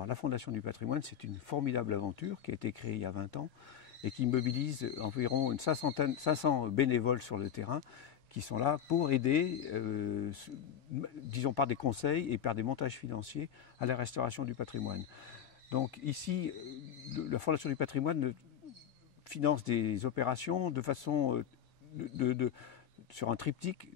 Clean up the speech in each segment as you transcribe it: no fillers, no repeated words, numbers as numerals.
Alors, la Fondation du patrimoine, c'est une formidable aventure qui a été créée il y a 20 ans et qui mobilise environ 500 bénévoles sur le terrain qui sont là pour aider, disons par des conseils et par des montages financiers à la restauration du patrimoine. Donc ici, la Fondation du patrimoine finance des opérations de façon sur un triptyque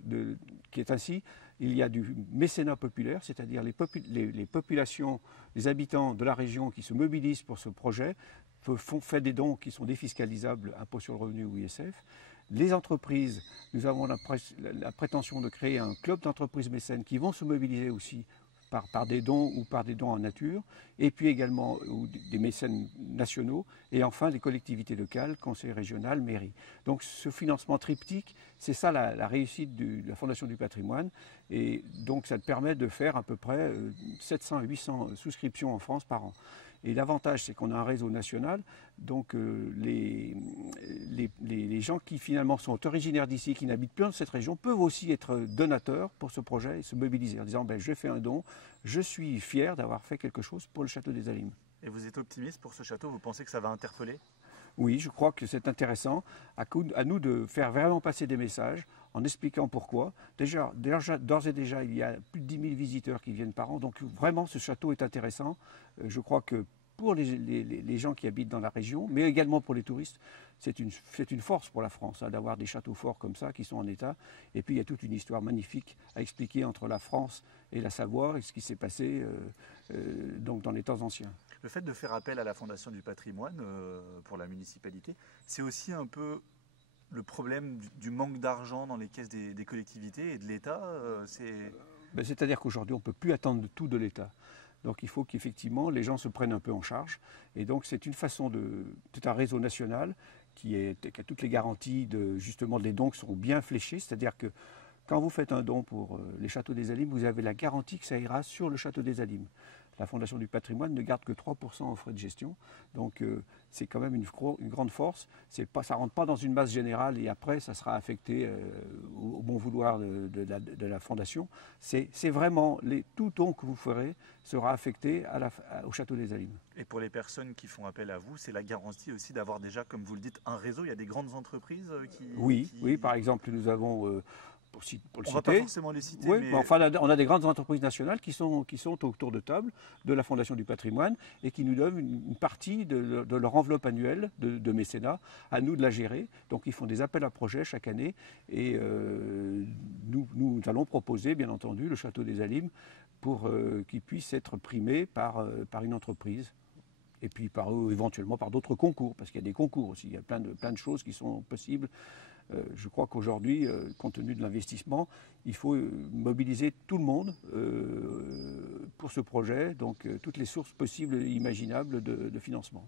qui est ainsi. Il y a du mécénat populaire, c'est-à-dire les populations, les habitants de la région qui se mobilisent pour ce projet, font des dons qui sont défiscalisables, impôt sur le revenu ou ISF. Les entreprises, nous avons la prétention de créer un club d'entreprises mécènes qui vont se mobiliser aussi par des dons ou par des dons en nature, et puis également des mécènes nationaux, et enfin les collectivités locales, conseils régionaux, mairies. Donc ce financement triptyque, c'est ça la réussite de la Fondation du patrimoine, et donc ça permet de faire à peu près 700 à 800 souscriptions en France par an. Et l'avantage, c'est qu'on a un réseau national, donc les gens qui finalement sont originaires d'ici, qui n'habitent plus dans cette région, peuvent aussi être donateurs pour ce projet et se mobiliser en disant je fais un don, je suis fier d'avoir fait quelque chose pour le château des Alimes. Et vous êtes optimiste pour ce château? Vous pensez que ça va interpeller? Oui, je crois que c'est intéressant. À nous de faire vraiment passer des messages en expliquant pourquoi. D'ores et déjà, il y a plus de 10 000 visiteurs qui viennent par an. Donc vraiment, ce château est intéressant. Je crois que pour les gens qui habitent dans la région, mais également pour les touristes, c'est une force pour la France d'avoir des châteaux forts comme ça qui sont en état. Et puis il y a toute une histoire magnifique à expliquer entre la France et la Savoie et ce qui s'est passé donc dans les temps anciens. Le fait de faire appel à la Fondation du patrimoine pour la municipalité, c'est aussi un peu le problème du manque d'argent dans les caisses des collectivités et de l'État. C'est-à-dire qu'aujourd'hui, on ne peut plus attendre de tout de l'État. Donc il faut qu'effectivement les gens se prennent un peu en charge. Et donc c'est une façon c'est un réseau national qui a toutes les garanties justement des dons qui seront bien fléchés. C'est-à-dire que quand vous faites un don pour les châteaux des Alimes, vous avez la garantie que ça ira sur le château des Alimes. La Fondation du patrimoine ne garde que 3% aux frais de gestion. Donc c'est quand même une grande force. Ça ne rentre pas dans une masse générale et après ça sera affecté au bon vouloir de la Fondation. C'est vraiment tout don que vous ferez sera affecté au château des Alimes. Et pour les personnes qui font appel à vous, c'est la garantie aussi d'avoir déjà, comme vous le dites, un réseau. Il y a des grandes entreprises qui... Oui, par exemple, nous avons... Pour le on ne citer. va pas forcément les citer. Oui, mais... enfin, on a des grandes entreprises nationales qui sont autour de table de la Fondation du patrimoine et qui nous donnent une partie de leur enveloppe annuelle de mécénat, à nous de la gérer. Donc ils font des appels à projets chaque année et nous allons proposer, bien entendu, le château des Alimes pour qu'il puisse être primé par une entreprise. Et puis éventuellement par d'autres concours, parce qu'il y a des concours aussi, il y a plein de choses qui sont possibles. Je crois qu'aujourd'hui, compte tenu de l'investissement, il faut mobiliser tout le monde pour ce projet, donc toutes les sources possibles et imaginables de financement.